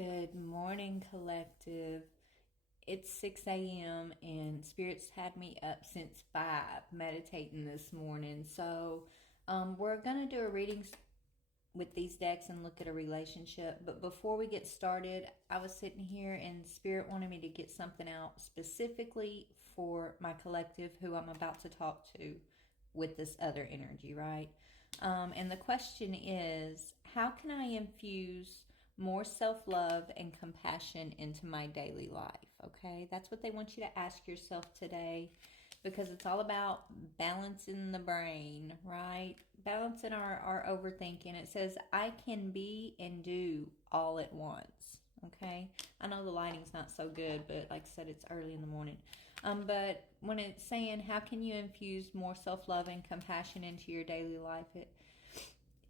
Good morning, collective. It's 6 a.m. and Spirits had me up since 5 meditating this morning. So, we're going to do a reading with these decks and look at a relationship. But before we get started, I was sitting here and Spirit wanted me to get something out specifically for my collective who I'm about to talk to with this other energy, right? And the question is, how can I infuse more self-love and compassion into my daily life? Okay, that's what they want you to ask yourself today, because it's all about balancing the brain, right? Balancing our overthinking. It says, I can be and do all at once. Okay, I know the lighting's not so good, but like I said, it's early in the morning. But when it's saying, how can you infuse more self-love and compassion into your daily life?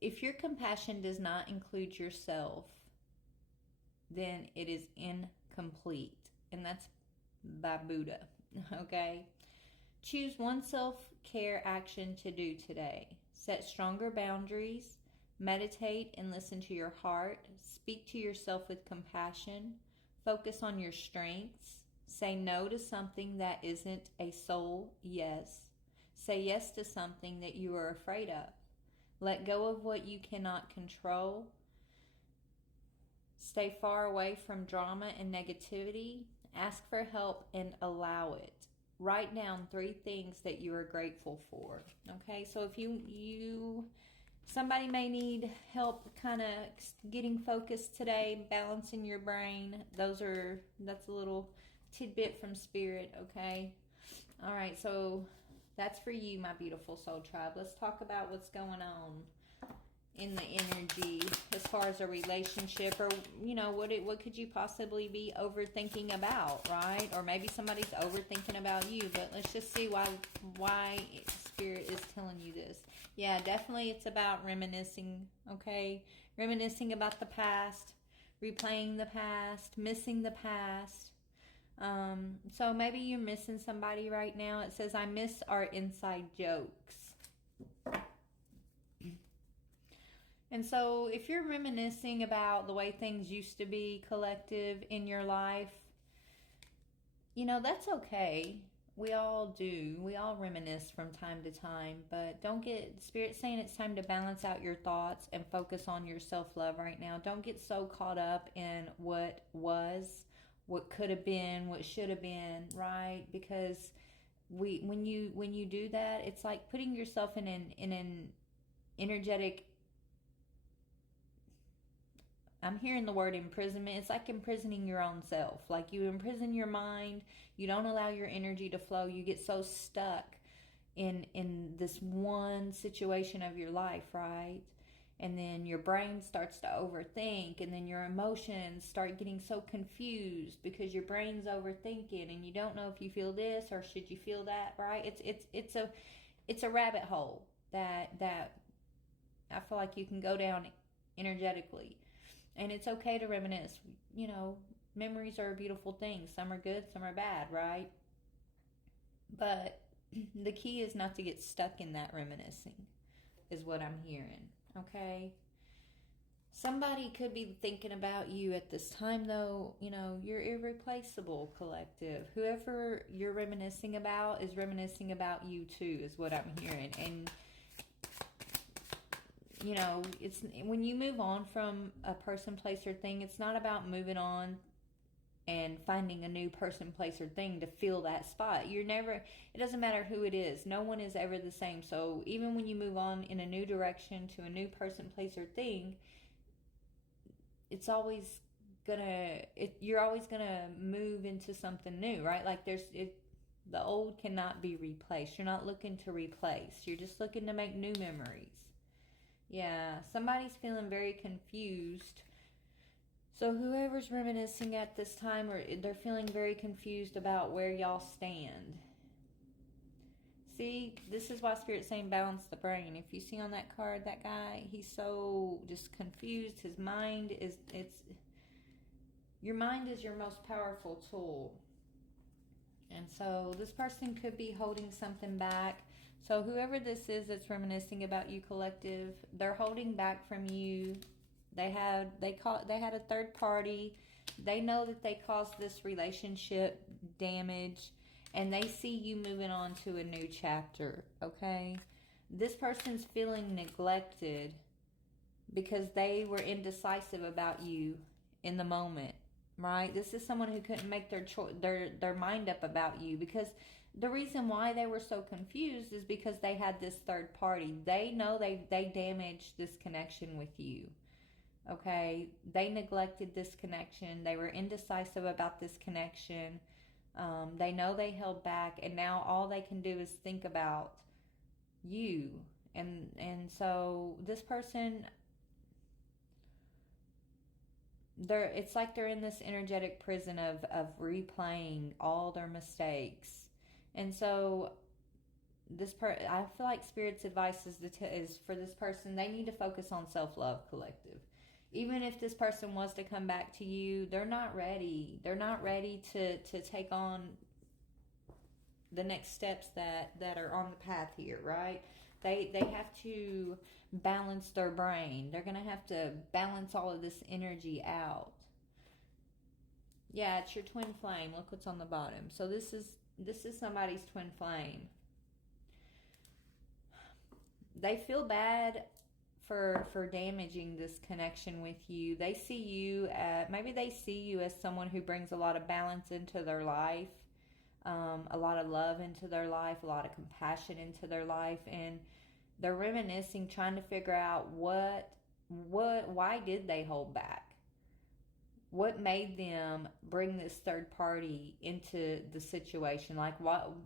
If your compassion does not include yourself, then it is incomplete. And that's by Buddha, okay? Choose one self-care action to do today. Set stronger boundaries. Meditate and listen to your heart. Speak to yourself with compassion. Focus on your strengths. Say no to something that isn't a soul yes. Say yes to something that you are afraid of. Let go of what you cannot control. Stay far away from drama and negativity. Ask for help and allow it. Write down 3 things that you are grateful for. Okay, so if somebody may need help kind of getting focused today, balancing your brain, that's a little tidbit from Spirit, okay? All right, so that's for you, my beautiful soul tribe. Let's talk about what's going on in the energy as far as a relationship, or what could you possibly be overthinking about, right? Or maybe somebody's overthinking about you. But let's just see why Spirit is telling you this. Yeah, definitely it's about reminiscing, okay? Reminiscing about the past, replaying the past, missing the past. So maybe you're missing somebody right now. It says, I miss our inside jokes. And so if you're reminiscing about the way things used to be, collective, in your life, that's okay. We all do. We all reminisce from time to time. But don't get, Spirit saying it's time to balance out your thoughts and focus on your self-love right now. Don't get so caught up in what was, what could have been, what should have been, right? Because when you do that, it's like putting yourself in an energetic, I'm hearing the word imprisonment. It's like imprisoning your own self. Like you imprison your mind. You don't allow your energy to flow. You get so stuck in this one situation of your life, right? And then your brain starts to overthink, and then your emotions start getting so confused because your brain's overthinking, and you don't know if you feel this or should you feel that, right? It's a rabbit hole that I feel like you can go down energetically. And it's okay to reminisce. Memories are a beautiful thing. Some are good, some are bad, right? But the key is not to get stuck in that reminiscing, is what I'm hearing, okay? Somebody could be thinking about you at this time, though. You're irreplaceable, collective. Whoever you're reminiscing about is reminiscing about you, too, is what I'm hearing. And it's when you move on from a person, place, or thing, it's not about moving on and finding a new person, place, or thing to fill that spot. It doesn't matter who it is. No one is ever the same. So even when you move on in a new direction to a new person, place, or thing, you're always gonna move into something new, right? Like the old cannot be replaced. You're not looking to replace. You're just looking to make new memories. Yeah, somebody's feeling very confused. So whoever's reminiscing at this time, or they're feeling very confused about where y'all stand. See, this is why Spirit's saying balance the brain. If you see on that card, that guy, he's so just confused. His mind your mind is your most powerful tool. And so this person could be holding something back. So whoever this is that's reminiscing about you, collective, they're holding back from you They had a third party. They know that they caused this relationship damage, and they see you moving on to a new chapter, okay? This person's feeling neglected because they were indecisive about you in the moment, right? This is someone who couldn't make their mind up about you, because the reason why they were so confused is because they had this third party. They know they damaged this connection with you. Okay, they neglected this connection. They were indecisive about this connection. They know they held back, and now all they can do is think about you. And so this person, it's like they're in this energetic prison of replaying all their mistakes. And so I feel like Spirit's advice is for this person, they need to focus on self-love, collective. Even if this person was to come back to you, they're not ready. They're not ready to take on the next steps that are on the path here, right? They have to balance their brain. They're going to have to balance all of this energy out. Yeah, it's your twin flame. Look what's on the bottom. So this is somebody's twin flame. They feel bad for damaging this connection with you. They see you maybe they see you as someone who brings a lot of balance into their life, a lot of love into their life, a lot of compassion into their life, and they're reminiscing, trying to figure out why did they hold back? What made them bring this third party into the situation? Like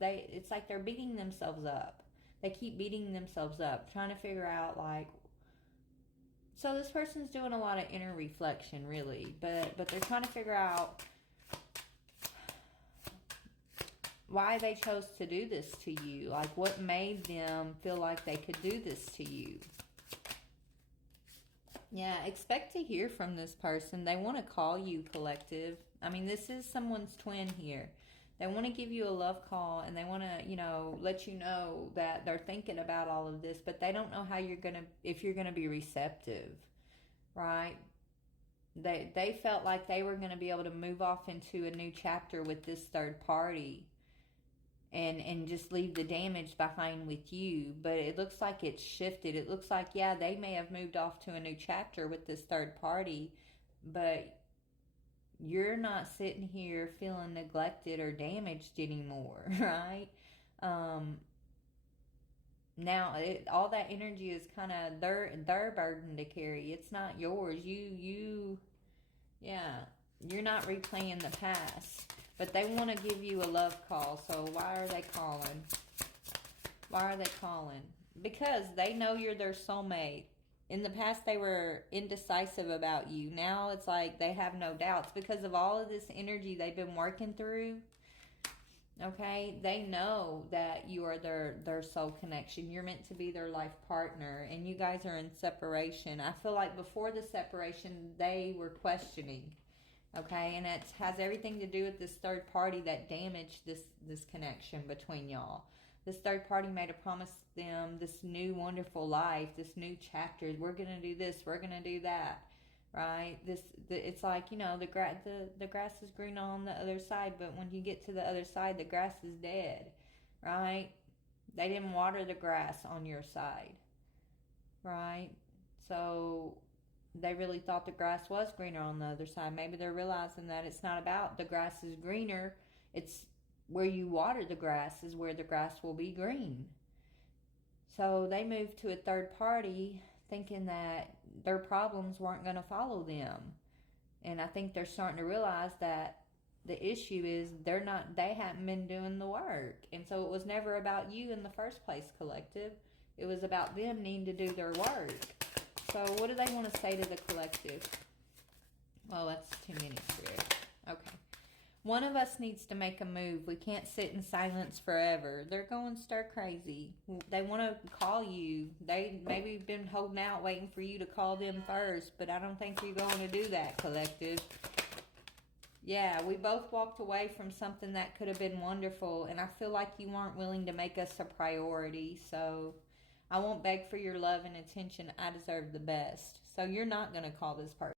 it's like they're beating themselves up. They keep beating themselves up, trying to figure out like. So this person's doing a lot of inner reflection, really, but they're trying to figure out why they chose to do this to you. Like, what made them feel like they could do this to you? Yeah, expect to hear from this person. They want to call you, collective. I mean, this is someone's twin here. They want to give you a love call, and they want to, let you know that they're thinking about all of this, but they don't know if you're going to be receptive, right? They felt like they were going to be able to move off into a new chapter with this third party and just leave the damage behind with you, but it looks like it's shifted. It looks like, yeah, they may have moved off to a new chapter with this third party, but you're not sitting here feeling neglected or damaged anymore, right? Now all that energy is kind of their burden to carry. It's not yours. Yeah, you're not replaying the past, but they want to give you a love call. So why are they calling? Why are they calling? Because they know you're their soulmate. In the past, they were indecisive about you. Now it's like they have no doubts because of all of this energy they've been working through. Okay, they know that you are their soul connection. You're meant to be their life partner, and you guys are in separation. I feel like before the separation, they were questioning. Okay, and it has everything to do with this third party that damaged this connection between y'all. This third party made a promise to them, this new wonderful life, this new chapter. We're gonna do this. We're gonna do that, right? It's like, the grass is green on the other side, but when you get to the other side, the grass is dead, right? They didn't water the grass on your side, right? So they really thought the grass was greener on the other side. Maybe they're realizing that it's not about the grass is greener. It's where you water the grass is where the grass will be green. So they moved to a third party thinking that their problems weren't going to follow them. And I think they're starting to realize that the issue is they haven't been doing the work. And so it was never about you in the first place, collective. It was about them needing to do their work. So what do they want to say to the collective? Well, that's too many, Spirit. Okay. One of us needs to make a move. We can't sit in silence forever. They're going stir crazy. They want to call you. They maybe been holding out waiting for you to call them first, but I don't think you're going to do that, collective. Yeah, we both walked away from something that could have been wonderful, and I feel like you weren't willing to make us a priority, so I won't beg for your love and attention. I deserve the best. So you're not going to call this person.